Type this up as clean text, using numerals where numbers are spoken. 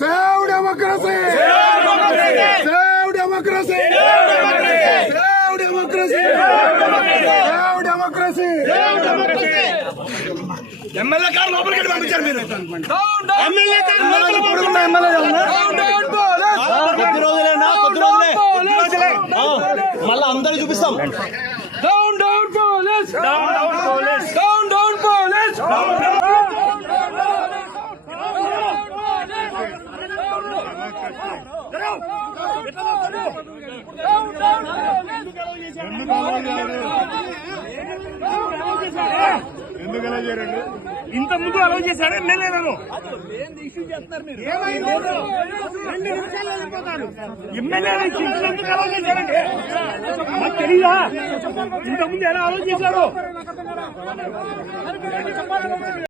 Save democracy! Save democracy! Save democracy! Save democracy! MLA car లోపలికి పంపించారు మీరు. MLA car లోపలికి కొద్ది రోజులే మళ్ళీ అందరూ చూపిస్తాం. Down down police, down down police, down down police. ఇంత ముందు అలౌ చేశాడు ఎమ్మెల్యే గారు. ఎమ్మెల్యే ఎందుకు అలౌ చేశారండి మాకు తెలీదా? ఇంత ముందు ఎలా అలౌ చేశారు?